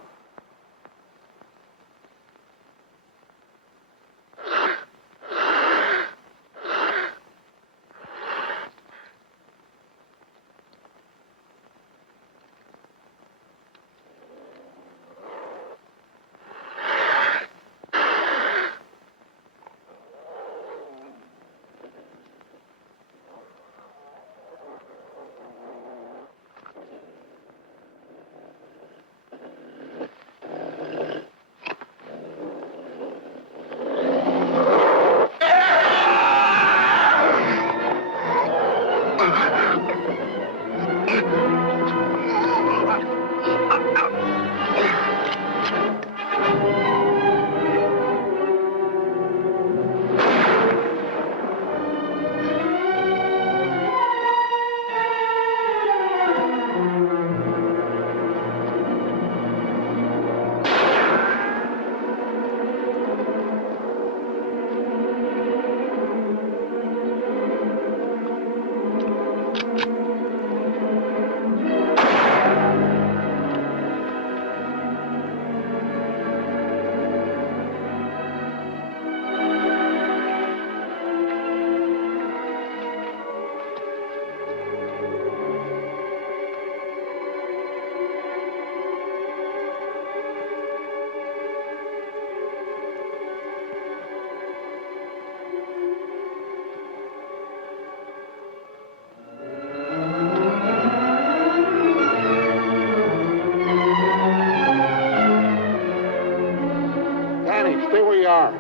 Stay where you are.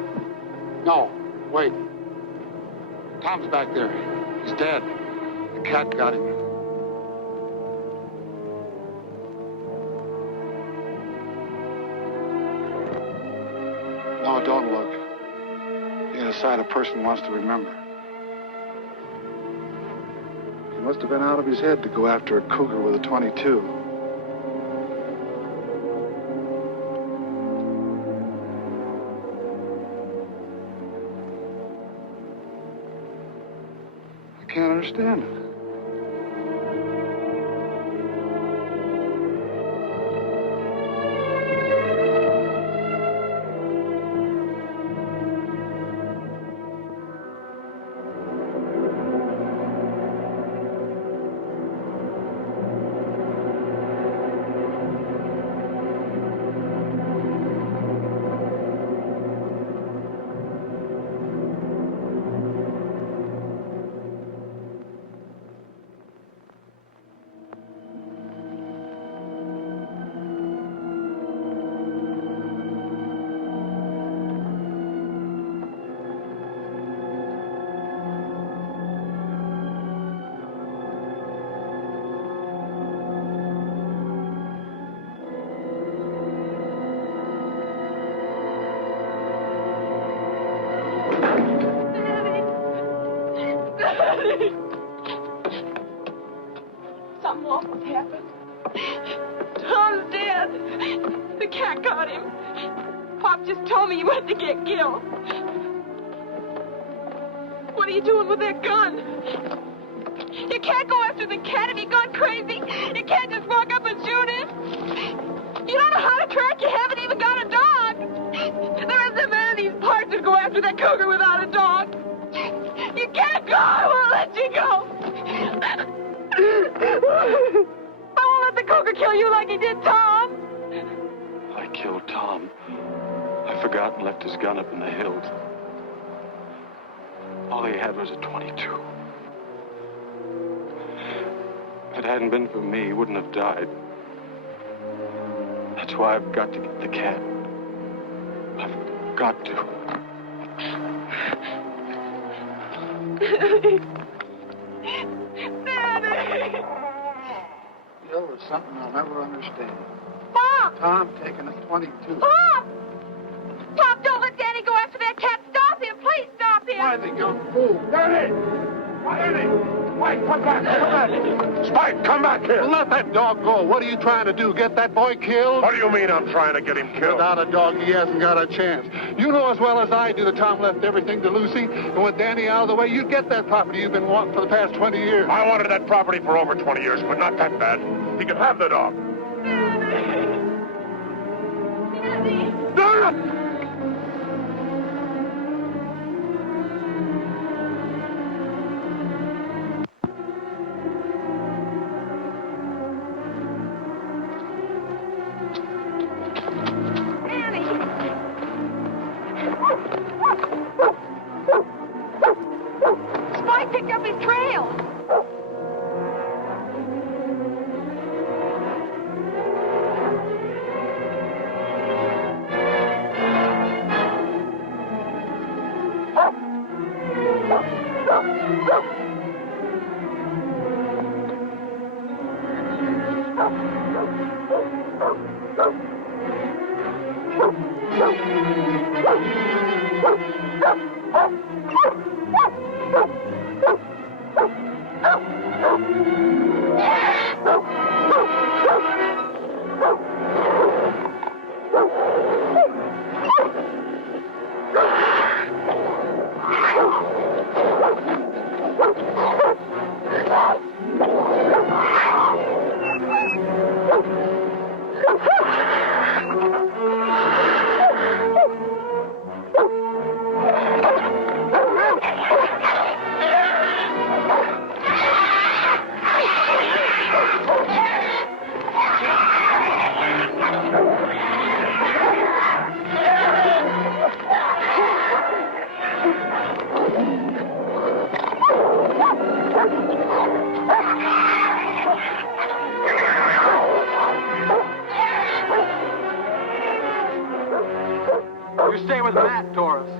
No, wait. Tom's back there. He's dead. The cat got him. No, don't look. The other side a person wants to remember. He must have been out of his head to go after a cougar with a .22. I can't understand it. Something awful's happened. Tom's dead. The cat got him. Pop just told me he went to get killed. What are you doing with that gun? You can't go after the cat. Have you gone crazy? You can't just walk up and shoot him. You don't know how to track. You haven't even got a dog. There isn't a man in these parts who'd go after that cougar without a dog. You can't go. I won't let you go. I won't let the cougar kill you like he did Tom. I killed Tom. I forgot and left his gun up in the hills. All he had was a .22. If it hadn't been for me, he wouldn't have died. That's why I've got to get the cat. I've got to. Daddy! Bill, there's something I'll never understand. Pop! Tom taking a .22. Pop! Pop, don't let Danny go after that cat. Stop him. Please stop him. Why, the young fool? Danny! Why, Danny? Spike, come back! Come back! Spike, come back here! Let that dog go. What are you trying to do? Get that boy killed? What do you mean I'm trying to get him killed? Without a dog, he hasn't got a chance. You know as well as I do that Tom left everything to Lucy. And with Danny out of the way, you'd get that property you've been wanting for the past 20 years. I wanted that property for over 20 years, but not that bad. He can have the dog. Cut! Spike picked up his trail. You stay with Matt, Taurus.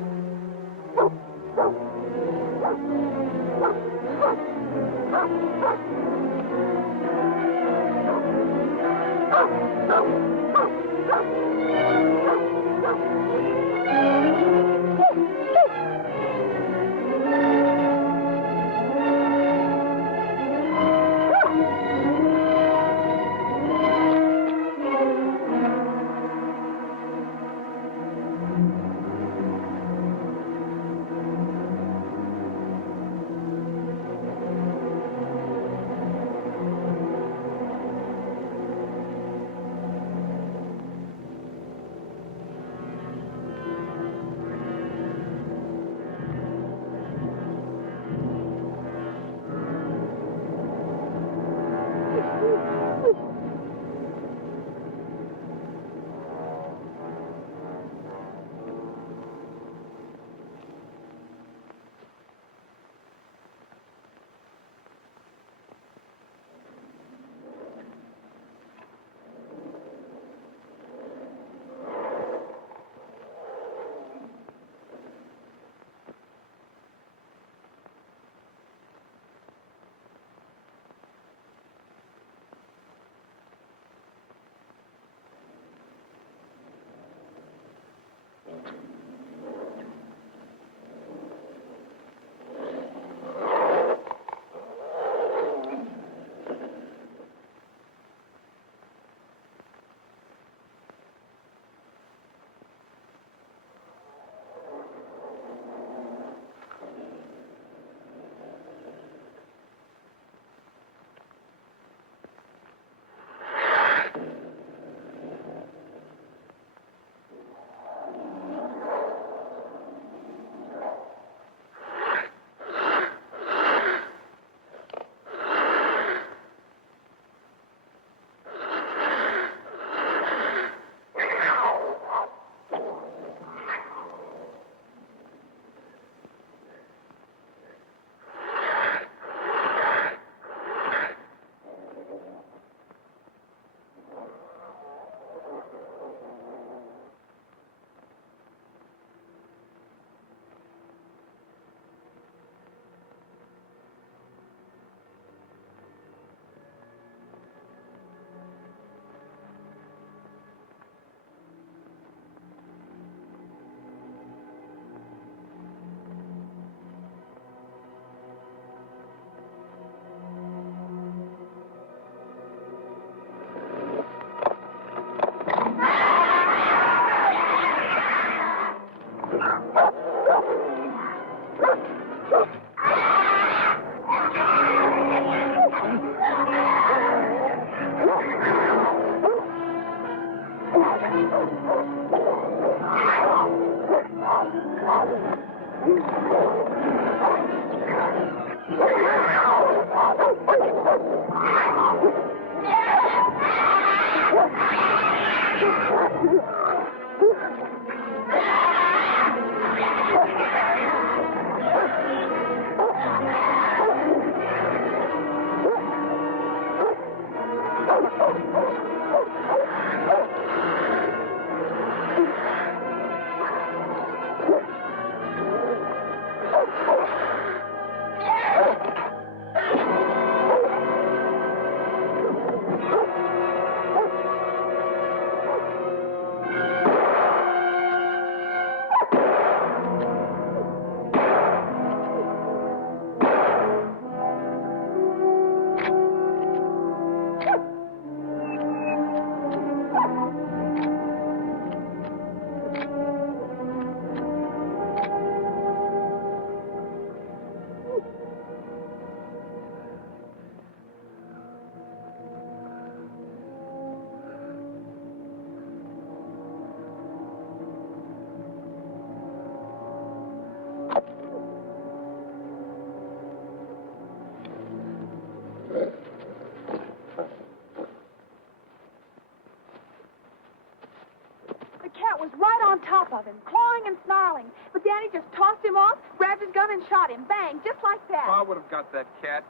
Was right on top of him, clawing and snarling. But Danny just tossed him off, grabbed his gun, and shot him. Bang, just like that. I would have got that cat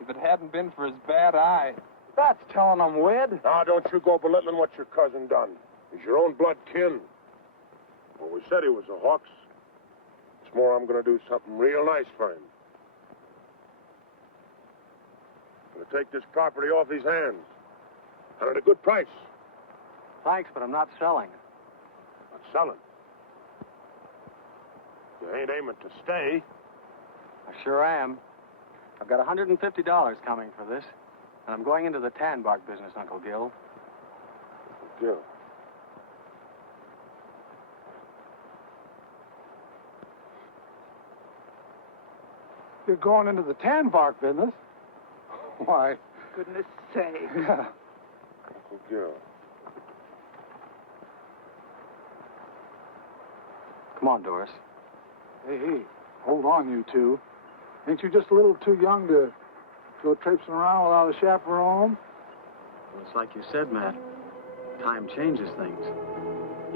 if it hadn't been for his bad eye. That's telling him, Wed. Now, don't you go belittling what your cousin done. He's your own blood kin. Well, we said he was a Hawks. It's more, I'm going to do something real nice for him. I'm going to take this property off his hands. And at a good price. Thanks, but I'm not selling. Not selling. You ain't aiming to stay. I sure am. I've got $150 coming for this, and I'm going into the tan bark business, Uncle Gil. Gil. You're going into the tan bark business? Why? Goodness sake. Yeah. Uncle Gil. Come on, Doris. Hey, hold on, you two. Ain't you just a little too young to go traipsing around without a chaperone? Well, it's like you said, Matt. Time changes things.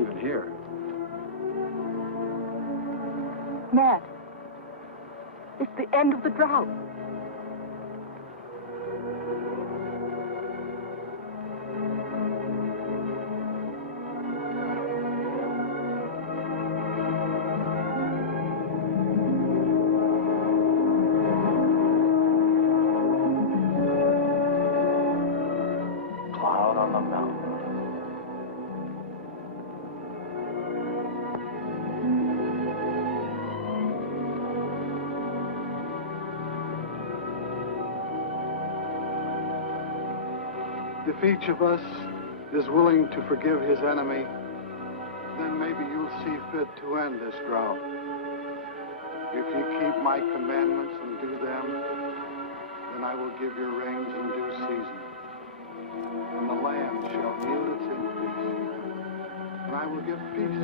Even here. Matt, it's the end of the drought. Cloud on the mountain. If each of us is willing to forgive his enemy, then maybe you'll see fit to end this drought. If you keep my commandments and do them, then I will give you rains in due season, and the land shall yield its increase, and I will give peace